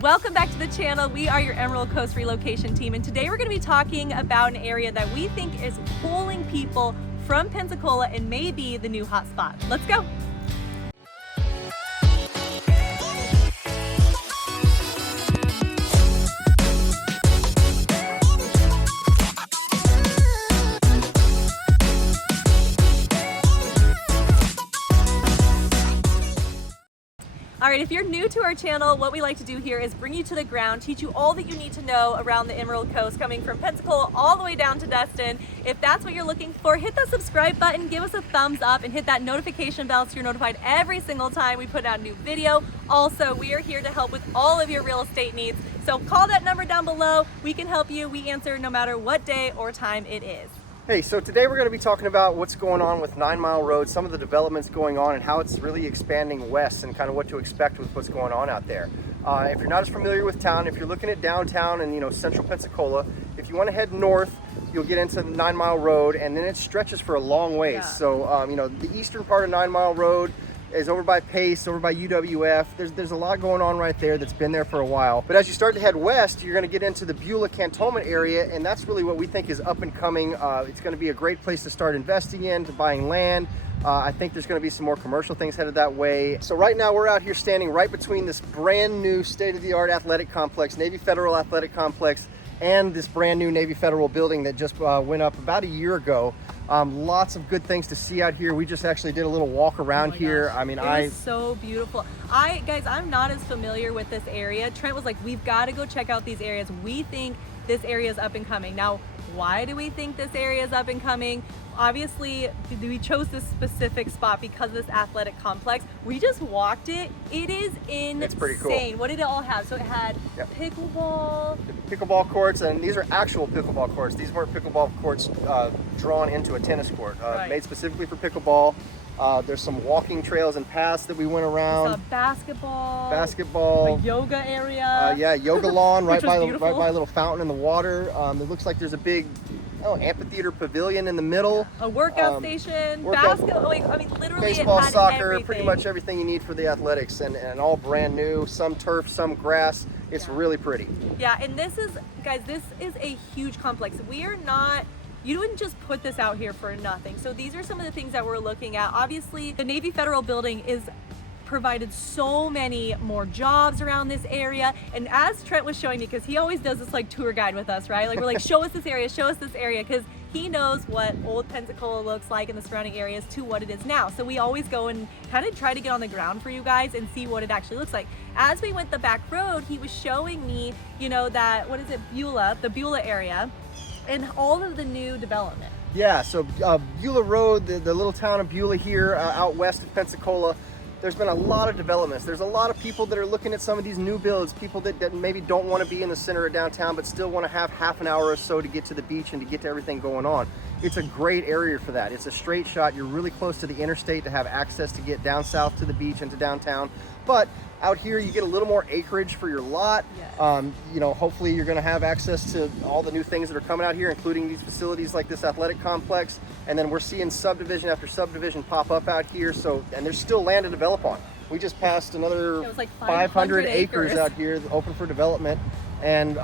Welcome back to the channel. We are your Emerald Coast relocation team, and today we're going to be talking about an area that we think is pulling people from Pensacola and may be the new hot spot. Let's go. All right, if you're new to our channel, what we like to do here is bring you to the ground, teach you all that you need to know around the Emerald Coast, coming from Pensacola all the way down to Destin. If that's what you're looking for, hit that subscribe button, give us a thumbs up, and hit that notification bell so you're notified every single time we put out a new video. Also, we are here to help with all of your real estate needs. So call that number down below. We can help you. We answer no matter what day or time it is. Hey, so today we're going to be talking about what's going on with 9 Mile Road, some of the developments going on, and how it's really expanding west and kind of what to expect with what's going on out there. If you're not as familiar with town, if you're looking at downtown and central Pensacola, if you want to head north, you'll get into the 9 Mile Road, and then it stretches for a long ways. Yeah. So the eastern part of 9 Mile Road is over by Pace, over by UWF. There's a lot going on right there that's been there for a while. But as you start to head west, you're going to get into the Bula cantonment area, and that's really what we think is up and coming. It's going to be a great place to start investing in, to buying land. I think there's going to be some more commercial things headed that way. So right now we're out here standing right between this brand new state-of-the-art athletic complex, Navy Federal Athletic Complex, and this brand new Navy Federal building that just went up about a year ago. Lots of good things to see out here. We just actually did a little walk around here. Gosh. I mean, it was so beautiful. Guys, I'm not as familiar with this area. Trent was like, we've got to go check out these areas. We think this area is up and coming. Now, why do we think this area is up and coming? Obviously, we chose this specific spot because of this athletic complex. We just walked it. It is insane. It's pretty cool. What did it all have? So it had pickleball courts, and these are actual pickleball courts. These weren't pickleball courts drawn into a tennis court, right. Made specifically for pickleball. There's some walking trails and paths that we went around. We saw basketball, a yoga area. Yeah, yoga lawn right by a beautiful. little fountain in the water. It looks like there's a big amphitheater pavilion in the middle. A workout station, basketball. I mean, literally baseball, it had soccer, everything. pretty much everything you need for the athletics, and all brand new. Some turf, some grass. It's really pretty. Yeah, and this is, guys, this is a huge complex. We are not. You wouldn't just put this out here for nothing. So these are some of the things that we're looking at. Obviously, the Navy Federal building is provided so many more jobs around this area. And as Trent was showing me, because he always does this like tour guide with us, right? Like we're like, show us this area, because he knows what old Pensacola looks like in the surrounding areas to what it is now. So we always go and kind of try to get on the ground for you guys and see what it actually looks like. As we went the back road, he was showing me, that, what is it, Bula, the Bula area, and all of the new development. Yeah, so Bula Road, the little town of Bula here out west of Pensacola, there's been a lot of developments. There's a lot of people that are looking at some of these new builds, people that maybe don't want to be in the center of downtown but still want to have half an hour or so to get to the beach and to get to everything going on. It's a great area for that. It's a straight shot. You're really close to the interstate to have access to get down south to the beach and to downtown. But out here you get a little more acreage for your lot. Yes. Hopefully you're going to have access to all the new things that are coming out here, including these facilities like this athletic complex. And then we're seeing subdivision after subdivision pop up out here. And there's still land to develop on. We just passed another like 500 acres out here open for development, and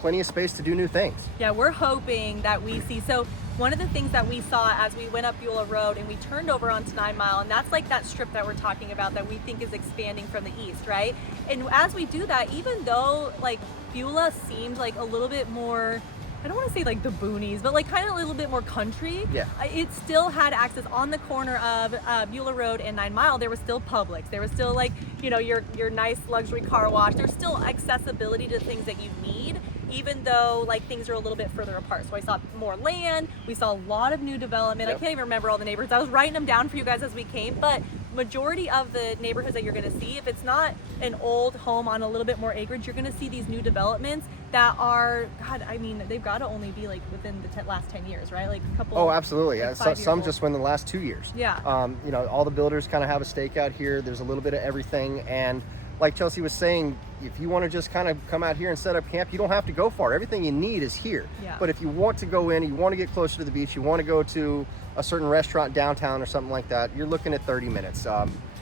plenty of space to do new things. Yeah, we're hoping that we see. So one of the things that we saw as we went up Bula Road and we turned over onto 9 Mile, and that's like that strip that we're talking about that we think is expanding from the east, right? And as we do that, even though like Bula seemed like a little bit more, I don't want to say like the boonies, but like kind of a little bit more country. Yeah. It still had access on the corner of Bula Road and 9 Mile. There was still Publix. There was still like, your nice luxury car wash. There's still accessibility to things that you need, even though like things are a little bit further apart. So I saw more land. We saw a lot of new development. Yep. I can't even remember all the neighborhoods. I was writing them down for you guys as we came, but majority of the neighborhoods that you're going to see, if it's not an old home on a little bit more acreage, you're going to see these new developments that are, God, I mean, they've got to only be like within the last 10 years, right? Like a couple. Oh, absolutely. Like Yeah, some just within the last 2 years. Yeah. All the builders kind of have a stake out here. There's a little bit of everything. And like Chelsea was saying, if you want to just kind of come out here and set up camp, you don't have to go far. Everything you need is here. Yeah. But if you want to go in, you want to get closer to the beach, you want to go to a certain restaurant downtown or something like that, you're looking at 30 minutes.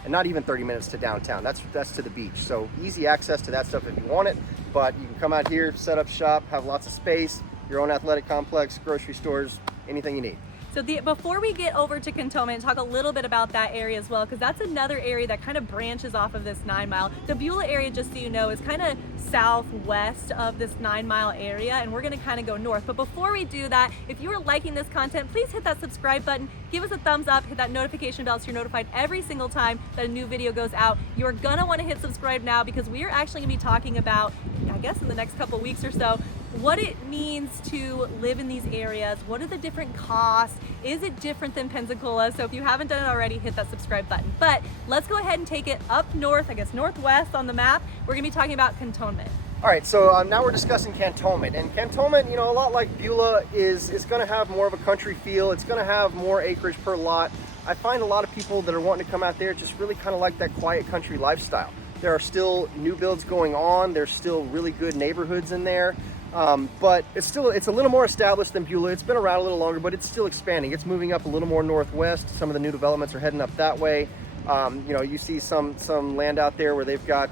and not even 30 minutes to downtown. That's to the beach. So easy access to that stuff if you want it, but you can come out here, set up shop, have lots of space, your own athletic complex, grocery stores, anything you need. So before we get over to Cantonment and talk a little bit about that area as well, because that's another area that kind of branches off of this 9 mile. The Bula area, just so you know, is kind of southwest of this 9 mile area, and we're gonna kind of go north. But before we do that, if you are liking this content, please hit that subscribe button, give us a thumbs up, hit that notification bell so you're notified every single time that a new video goes out. You're gonna wanna hit subscribe now because we are actually gonna be talking about, I guess in the next couple weeks or so, what it means to live in these areas. What are the different costs? Is it different than Pensacola? So if you haven't done it already, hit that subscribe button. But let's go ahead and take it up north, I guess northwest on the map. We're gonna be talking about Cantonment. All right, so now we're discussing Cantonment, and Cantonment, you know, a lot like Bula is going to have more of a country feel. It's going to have more acreage per lot. I find a lot of people that are wanting to come out there just really kind of like that quiet country lifestyle. There are still new builds going on. There's still really good neighborhoods in there, but it's a little more established than Bula. It's been around a little longer, but it's still expanding. It's moving up a little more northwest. Some of the new developments are heading up that way. You know, you see some land out there where they've got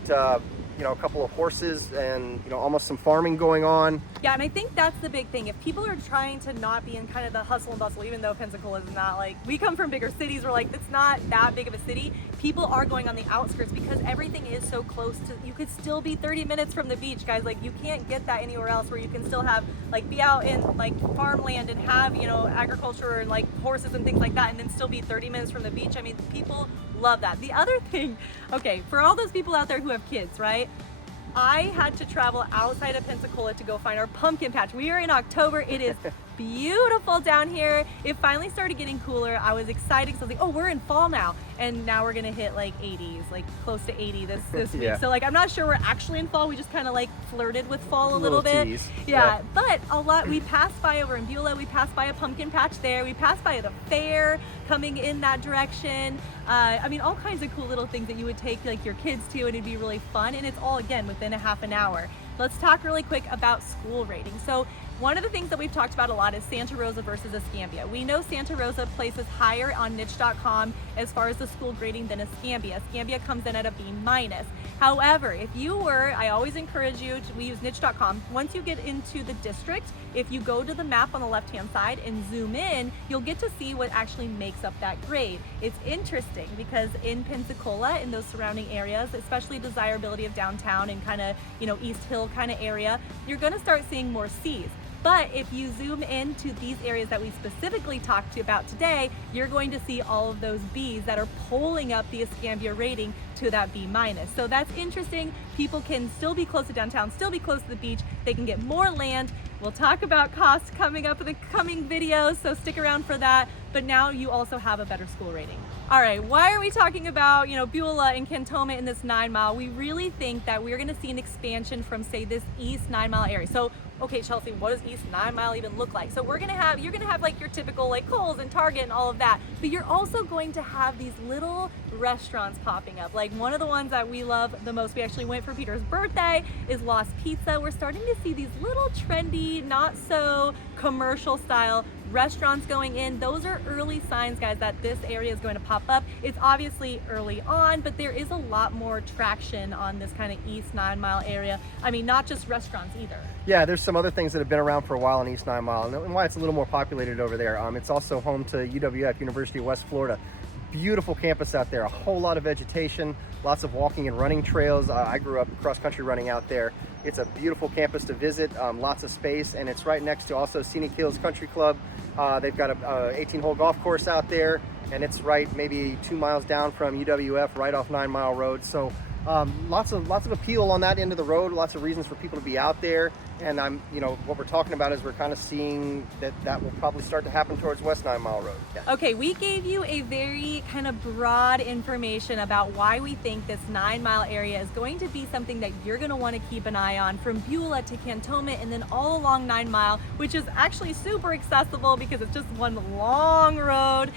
you know, a couple of horses and, you know, almost some farming going on. Yeah, and I think that's the big thing. If people are trying to not be in kind of the hustle and bustle, even though Pensacola is not like, we come from bigger cities, we're like, it's not that big of a city. People are going on the outskirts because everything is so close to, you could still be 30 minutes from the beach, guys. Like, you can't get that anywhere else where you can still have, like, be out in like farmland and have, you know, agriculture and like horses and things like that, and then still be 30 minutes from the beach. I mean, people love that. The other thing, okay, for all those people out there who have kids, right? I had to travel outside of Pensacola to go find our pumpkin patch. We are in October. It is beautiful down here. It finally started getting cooler. I was excited because I was like, oh, we're in fall now. And now we're gonna hit like 80s, like close to 80 this week. Yeah. So like, I'm not sure we're actually in fall. We just kind of like flirted with fall a little bit. Tease. Yeah, but a lot, we passed by over in Bula. We passed by a pumpkin patch there. We passed by the fair coming in that direction. I mean, all kinds of cool little things that you would take like your kids to, and it'd be really fun. And it's all, again, within a half an hour. Let's talk really quick about school rating. So one of the things that we've talked about a lot is Santa Rosa versus Escambia. We know Santa Rosa places higher on niche.com as far as the school grading than Escambia. Escambia comes in at a B-. However, if you were, I always encourage you to, we use niche.com. Once you get into the district, if you go to the map on the left-hand side and zoom in, you'll get to see what actually makes up that grade. It's interesting because in Pensacola, in those surrounding areas, especially desirability of downtown and kind of, you know, East Hill kind of area, you're gonna start seeing more C's. But if you zoom into these areas that we specifically talked about today, you're going to see all of those B's that are pulling up the Escambia rating to that B-. So that's interesting. People can still be close to downtown, still be close to the beach. They can get more land. We'll talk about costs coming up in the coming videos, so stick around for that. But now you also have a better school rating. All right, why are we talking about, you know, Bula and Cantonment in this 9 mile? We really think that we're gonna see an expansion from, say, this East 9 mile area. So, okay, Chelsea, what does East 9 mile even look like? So you're gonna have like your typical like Kohl's and Target and all of that, but you're also going to have these little restaurants popping up. Like one of the ones that we love the most, we actually went for Peter's birthday, is Lost Pizza. We're starting to see these little trendy, not so commercial style restaurants going in. Those are early signs, guys, that this area is going to pop up. It's obviously early on, but there is a lot more traction on this kind of East 9 mile area. I mean, not just restaurants either. Yeah, there's some other things that have been around for a while in East 9 Mile, and why it's a little more populated over there. It's also home to UWF, University of West Florida. Beautiful campus out there, a whole lot of vegetation, lots of walking and running trails. I grew up cross-country running out there. It's a beautiful campus to visit, lots of space, and it's right next to also Scenic Hills Country Club. They've got a 18-hole golf course out there, and it's right maybe 2 miles down from UWF, right off 9 Mile Road. So lots of appeal on that end of the road, lots of reasons for people to be out there. And what we're talking about is we're kind of seeing that will probably start to happen towards West 9 Mile Road. Yeah. Okay, we gave you a very kind of broad information about why we think this 9 mile area is going to be something that you're going to want to keep an eye on, from Bula to Cantonment and then all along 9 Mile, which is actually super accessible because it's just one long road.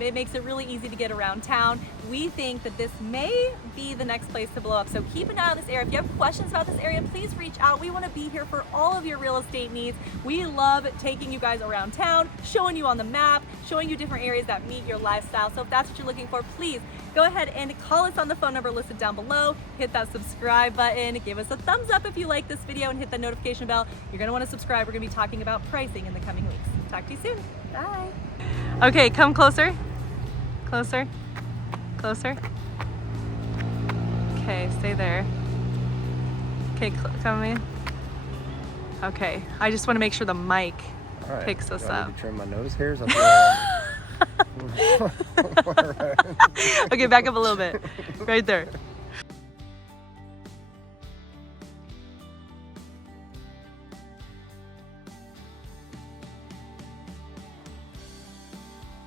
It makes it really easy to get around town. We think that this may be the next place to blow up, so keep an eye on this area. If you have questions about this area, please reach out. We want to be here for all of your real estate needs. We love taking you guys around town, showing you on the map, showing you different areas that meet your lifestyle. So if that's what you're looking for, please go ahead and call us on the phone number listed down below. Hit that subscribe button, give us a thumbs up if you like this video, and hit the notification bell. You're gonna wanna subscribe. We're gonna be talking about pricing in the coming weeks. Talk to you soon. Bye. Okay, come closer. Closer. Closer. Okay, stay there. Okay, come in. Okay, I just want to make sure the mic picks us Do I up. need to trim my nose hairs? Right. Okay, back up a little bit. Right there.